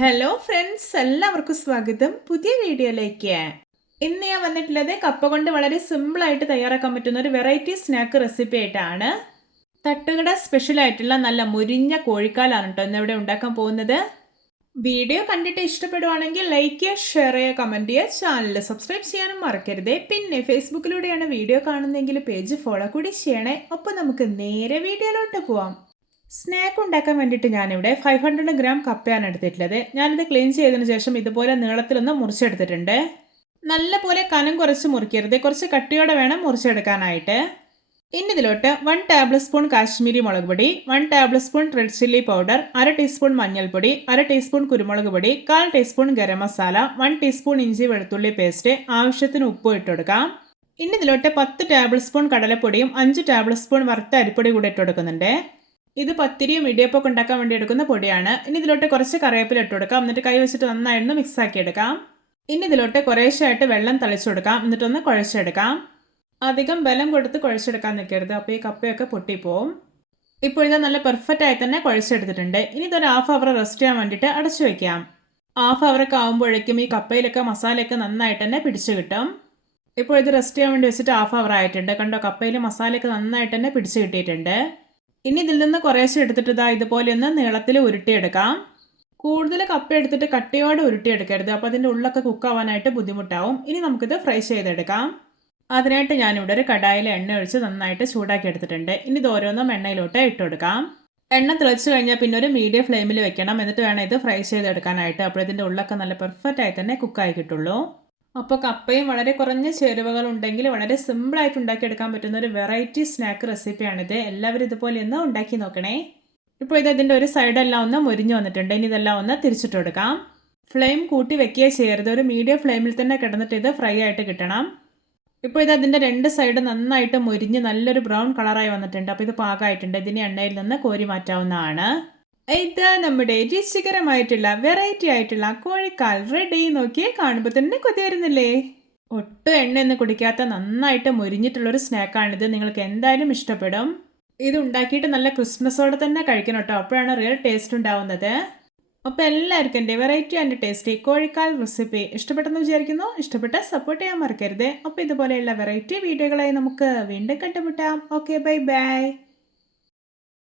Hello friends, എല്ലാവർക്കും സ്വാഗതം പുതിയ വീഡിയോയിലേക്ക്. ഇന്ന് ഞാൻ വന്നിട്ടുള്ളത് കപ്പ കൊണ്ട് വളരെ സിമ്പിളായിട്ട് തയ്യാറാക്കാൻ പറ്റുന്ന ഒരു വെറൈറ്റി സ്നാക്ക് റെസിപ്പി ആയിട്ടാണ്. തട്ടുകട സ്പെഷ്യൽ ആയിട്ടുള്ള നല്ല മുരിഞ്ഞ കോഴിക്കാലാണ് കേട്ടോ ഇന്നിവിടെ ഉണ്ടാക്കാൻ പോകുന്നത്. വീഡിയോ കണ്ടിട്ട് ഇഷ്ടപ്പെടുവാണെങ്കിൽ ലൈക്ക് ചെയ്യുക, ഷെയർ ചെയ്യുക, കമൻറ്റ് ചെയ്യുക, ചാനൽ സബ്സ്ക്രൈബ് ചെയ്യാനും മറക്കരുത്. പിന്നെ ഫേസ്ബുക്കിലൂടെയാണ് വീഡിയോ കാണുന്നതെങ്കിൽ പേജ് ഫോളോ കൂടി ചെയ്യണേ. അപ്പോൾ നമുക്ക് നേരെ വീഡിയോയിലോട്ട് പോവാം. സ്നാക്ക് ഉണ്ടാക്കാൻ വേണ്ടിയിട്ട് ഞാനിവിടെ 500 ഗ്രാം കപ്പയാണ് എടുത്തിട്ടുള്ളത്. ഞാനിത് ക്ലീൻ ചെയ്തതിന് ശേഷം ഇതുപോലെ നീളത്തിലൊന്ന് മുറിച്ചെടുത്തിട്ടുണ്ട്. നല്ല പോലെ കനം കുറച്ച് മുറിക്കരുത്, കുറച്ച് കട്ടിയോടെ വേണം മുറിച്ചെടുക്കാനായിട്ട്. ഇനി ഇതിലോട്ട് 1 ടേബിൾ സ്പൂൺ കാശ്മീരി മുളക് പൊടി, 1 table spoon red chilli powder, 1/2 teaspoon മഞ്ഞൾപ്പൊടി, 1/2 ടീസ്പൂൺ കുരുമുളക് പൊടി, 1/4 ടീസ്പൂൺ ഗരം മസാല, 1 ടീസ്പൂൺ ഇഞ്ചി വെളുത്തുള്ളി പേസ്റ്റ്, ആവശ്യത്തിന് ഉപ്പ് ഇട്ടുകൊടുക്കാം. ഇനി ഇതിലോട്ട് 10 ടേബിൾ സ്പൂൺ കടലപ്പൊടിയും 5 ടേബിൾ സ്പൂൺ വറുത്ത അരിപ്പൊടി കൂടെ ഇട്ടുകൊടുക്കുന്നുണ്ട്. ഇത് പത്തിരിയും ഇടിയപ്പമൊക്കെ ഉണ്ടാക്കാൻ വേണ്ടി എടുക്കുന്ന പൊടിയാണ്. ഇനി ഇതിലോട്ട് കുറച്ച് കറിവേപ്പില ഇട്ട് കൊടുക്കാം. എന്നിട്ട് കൈ വെച്ചിട്ട് നന്നായിരുന്നു മിക്സ് ആക്കി എടുക്കാം. ഇനി ഇതിലോട്ട് കുറേശ്ശായിട്ട് വെള്ളം തളിച്ചു കൊടുക്കാം. എന്നിട്ടൊന്ന് കുഴച്ചെടുക്കാം. അധികം ബലം കൊടുത്ത് കുഴച്ചെടുക്കാൻ നിൽക്കരുത്, അപ്പോൾ ഈ കപ്പയൊക്കെ പൊട്ടിപ്പോവും. ഇപ്പോൾ ഇത് നല്ല പെർഫെക്റ്റ് ആയി തന്നെ കുഴച്ചെടുത്തിട്ടുണ്ട്. ഇനി ഇതൊരു ഹാഫ് അവർ റെസ്റ്റ് ചെയ്യാൻ വേണ്ടിയിട്ട് അടച്ചു വയ്ക്കാം. ഹാഫ് അവറൊക്കെ ആകുമ്പോഴേക്കും ഈ കപ്പയിലൊക്കെ മസാലയൊക്കെ നന്നായിട്ട് തന്നെ പിടിച്ചു കിട്ടും. ഇപ്പോൾ ഇത് റെസ്റ്റ് ചെയ്യാൻ വേണ്ടി വെച്ചിട്ട് ഹാഫ് അവർ ആയിട്ടുണ്ട്. കണ്ടോ, കപ്പയിൽ മസാലയൊക്കെ നന്നായിട്ട് തന്നെ പിടിച്ചു കിട്ടിയിട്ടുണ്ട്. ഇനി ഇതിൽ നിന്ന് കുറേശ്ശെ എടുത്തിട്ട് ഇതാ ഇതുപോലെ ഒന്ന് നീളത്തിൽ ഉരുട്ടിയെടുക്കാം. കൂടുതൽ കപ്പ എടുത്തിട്ട് കട്ടിയോടെ ഉരുട്ടിയെടുക്കരുത്, അപ്പോൾ അതിൻ്റെ ഉള്ളൊക്കെ കുക്കാവാനായിട്ട് ബുദ്ധിമുട്ടാവും. ഇനി നമുക്കിത് ഫ്രൈ ചെയ്തെടുക്കാം. അതിനായിട്ട് ഞാനിവിടെ ഒരു കടായിൽ എണ്ണ ഒഴിച്ച് നന്നായിട്ട് ചൂടാക്കി എടുത്തിട്ടുണ്ട്. ഇനി ഇത് ഓരോന്നും എണ്ണയിലോട്ട് ഇട്ട് കൊടുക്കാം. എണ്ണ തിളച്ച് കഴിഞ്ഞാൽ പിന്നെ ഒരു മീഡിയം ഫ്ലെയിമിൽ വെക്കണം. എന്നിട്ട് വേണം ഇത് ഫ്രൈ ചെയ്തെടുക്കാനായിട്ട്. അപ്പോൾ ഇതിൻ്റെ ഉള്ളൊക്കെ നല്ല പെർഫെക്റ്റ് ആയി തന്നെ കുക്കായി കിട്ടുള്ളൂ. അപ്പോൾ കപ്പയും വളരെ കുറഞ്ഞ ചേരുവകൾ ഉണ്ടെങ്കിൽ വളരെ സിമ്പിളായിട്ട് ഉണ്ടാക്കിയെടുക്കാൻ പറ്റുന്ന ഒരു വെറൈറ്റി സ്നാക്ക് റെസിപ്പിയാണിത്. എല്ലാവരും ഇതുപോലെ ഒന്ന് ഉണ്ടാക്കി നോക്കണേ. ഇപ്പോൾ ഇതിൻ്റെ ഒരു സൈഡെല്ലാം ഒന്ന് മുരിഞ്ഞു വന്നിട്ടുണ്ട്. ഇനി ഇതെല്ലാം ഒന്ന് തിരിച്ചിട്ട് കൊടുക്കാം. ഫ്ലെയിം കൂട്ടി വെക്കുകയോ ചെയ്യരുത്, ഒരു മീഡിയം ഫ്ലെയിമിൽ തന്നെ കിടന്നിട്ട് ഇത് ഫ്രൈ ആയിട്ട് കിട്ടണം. ഇപ്പോൾ ഇതിൻ്റെ രണ്ട് സൈഡ് നന്നായിട്ട് മുരിഞ്ഞ് നല്ലൊരു ബ്രൗൺ കളറായി വന്നിട്ടുണ്ട്. അപ്പോൾ ഇത് പാകമായിട്ടുണ്ട്. ഇതിനെ എണ്ണയിൽ നിന്ന് കോരി മാറ്റാവുന്നതാണ്. ഇത് നമ്മുടെ രുചികരമായിട്ടുള്ള വെറൈറ്റി ആയിട്ടുള്ള കോഴിക്കാൽ റെഡി. നോക്കിയേ, കാണുമ്പോൾ തന്നെ കൊതി വരുന്നില്ലേ? ഒട്ടും എണ്ണയൊന്നും കുടിക്കാത്ത നന്നായിട്ട് മുരിഞ്ഞിട്ടുള്ളൊരു സ്നാക്കാണിത്. നിങ്ങൾക്ക് എന്തായാലും ഇഷ്ടപ്പെടും. ഇത് ഉണ്ടാക്കിയിട്ട് നല്ല ക്രിസ്മസോടെ തന്നെ കഴിക്കണം കേട്ടോ, അപ്പോഴാണ് റിയൽ ടേസ്റ്റ് ഉണ്ടാവുന്നത്. അപ്പോൾ എല്ലാവർക്കും എൻ്റെ വെറൈറ്റി ആൻഡ് ടേസ്റ്റി കോഴിക്കാൽ റെസിപ്പി ഇഷ്ടപ്പെട്ടെന്ന് വിചാരിക്കുന്നു. ഇഷ്ടപ്പെട്ടാൽ സപ്പോർട്ട് ചെയ്യാൻ മറക്കരുത്. അപ്പോൾ ഇതുപോലെയുള്ള വെറൈറ്റി വീഡിയോകളായി നമുക്ക് വീണ്ടും കണ്ടുമുട്ടാം. Okay, bye bye.